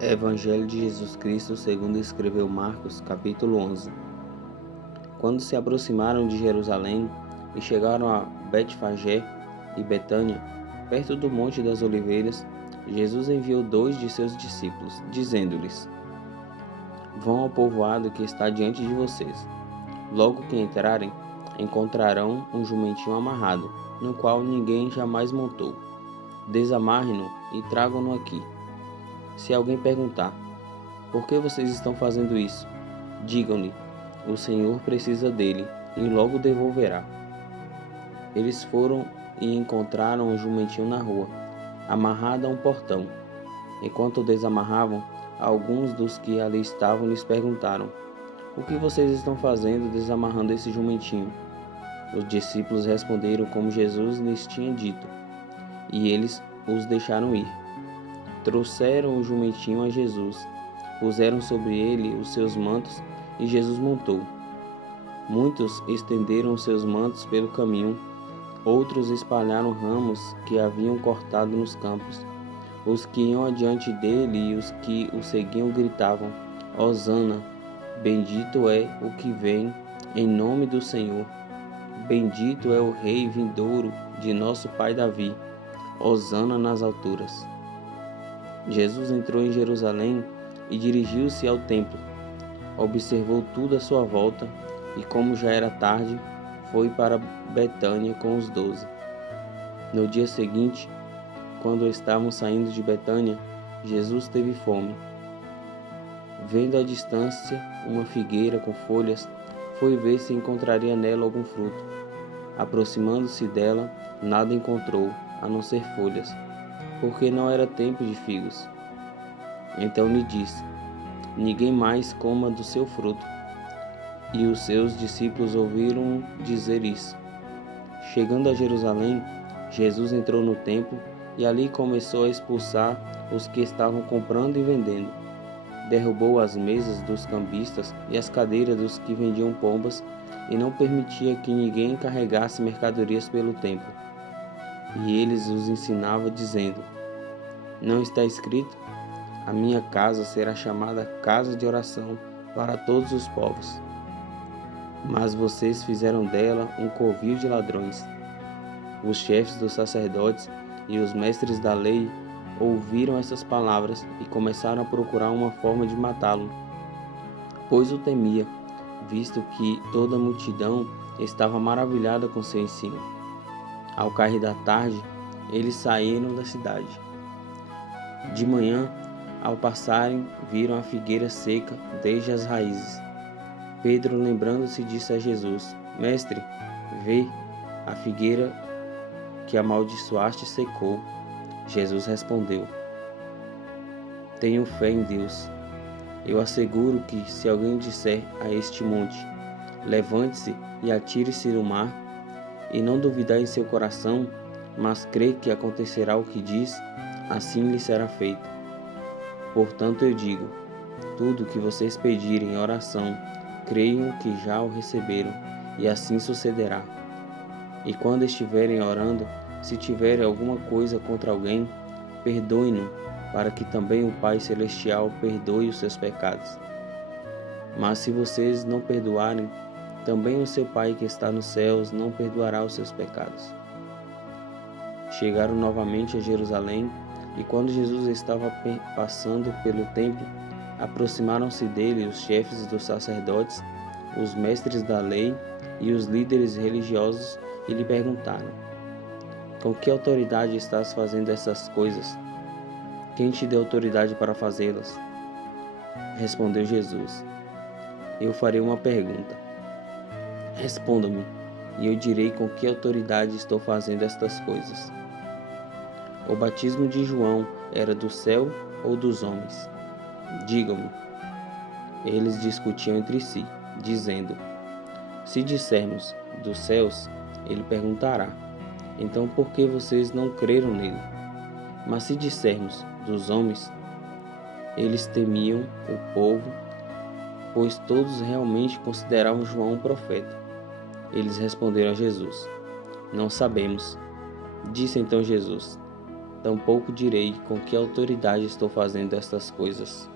Evangelho de Jesus Cristo segundo escreveu Marcos, capítulo 11. Quando se aproximaram de Jerusalém e chegaram a Betfagé e Betânia, perto do Monte das Oliveiras, Jesus enviou 2 de seus discípulos, dizendo-lhes: Vão ao povoado que está diante de vocês. Logo que entrarem, encontrarão um jumentinho amarrado, no qual ninguém jamais montou. Desamarrem-no e tragam-no aqui. Se alguém perguntar: Por que vocês estão fazendo isso? Digam-lhe: O Senhor precisa dele e logo devolverá. Eles foram e encontraram um jumentinho na rua, amarrado a um portão. Enquanto o desamarravam, alguns dos que ali estavam lhes perguntaram: O que vocês estão fazendo desamarrando esse jumentinho? Os discípulos responderam como Jesus lhes tinha dito, e eles os deixaram ir. Trouxeram o jumentinho a Jesus, puseram sobre ele os seus mantos e Jesus montou. Muitos estenderam os seus mantos pelo caminho, outros espalharam ramos que haviam cortado nos campos. Os que iam adiante dele e os que o seguiam gritavam: Hosana, bendito é o que vem em nome do Senhor. Bendito é o Rei vindouro de nosso pai Davi. Hosana nas alturas. Jesus entrou em Jerusalém e dirigiu-se ao templo. Observou tudo à sua volta e, como já era tarde, foi para Betânia com os 12. No dia seguinte, quando estavam saindo de Betânia, Jesus teve fome. Vendo à distância uma figueira com folhas, foi ver se encontraria nela algum fruto. Aproximando-se dela, nada encontrou, a não ser folhas, porque não era tempo de figos. Então lhe disse: Ninguém mais coma do seu fruto. E os seus discípulos ouviram dizer isso. Chegando a Jerusalém, Jesus entrou no templo e ali começou a expulsar os que estavam comprando e vendendo. Derrubou as mesas dos cambistas e as cadeiras dos que vendiam pombas e não permitia que ninguém carregasse mercadorias pelo templo. E eles os ensinava dizendo: Não está escrito: A minha casa será chamada casa de oração para todos os povos. Mas vocês fizeram dela um covil de ladrões. Os chefes dos sacerdotes e os mestres da lei ouviram essas palavras e começaram a procurar uma forma de matá-lo, pois o temia, visto que toda a multidão estava maravilhada com seu ensino. Ao cair da tarde, eles saíram da cidade. De manhã, ao passarem, viram a figueira seca desde as raízes. Pedro, lembrando-se, disse a Jesus: Mestre, vê, a figueira que amaldiçoaste secou. Jesus respondeu: Tenho fé em Deus. Eu asseguro que, se alguém disser a este monte: Levante-se e atire-se no mar, e não duvidar em seu coração, mas crê que acontecerá o que diz, assim lhe será feito. Portanto eu digo: tudo o que vocês pedirem em oração, creiam que já o receberam, e assim sucederá. E quando estiverem orando, se tiverem alguma coisa contra alguém, perdoem-no, para que também o Pai Celestial perdoe os seus pecados. Mas se vocês não perdoarem, também o seu Pai que está nos céus não perdoará os seus pecados. Chegaram novamente a Jerusalém, e quando Jesus estava passando pelo templo, aproximaram-se dele os chefes dos sacerdotes, os mestres da lei e os líderes religiosos e lhe perguntaram: Com que autoridade estás fazendo essas coisas? Quem te deu autoridade para fazê-las? Respondeu Jesus: Eu farei uma pergunta. Responda-me, e eu direi com que autoridade estou fazendo estas coisas. O batismo de João era do céu ou dos homens? Digam-me. Eles discutiam entre si, dizendo: Se dissermos dos céus, ele perguntará: Então por que vocês não creram nele? Mas se dissermos dos homens, eles temiam o povo, pois todos realmente consideravam João um profeta. Eles responderam a Jesus: Não sabemos. Disse então Jesus: tampouco direi com que autoridade estou fazendo estas coisas.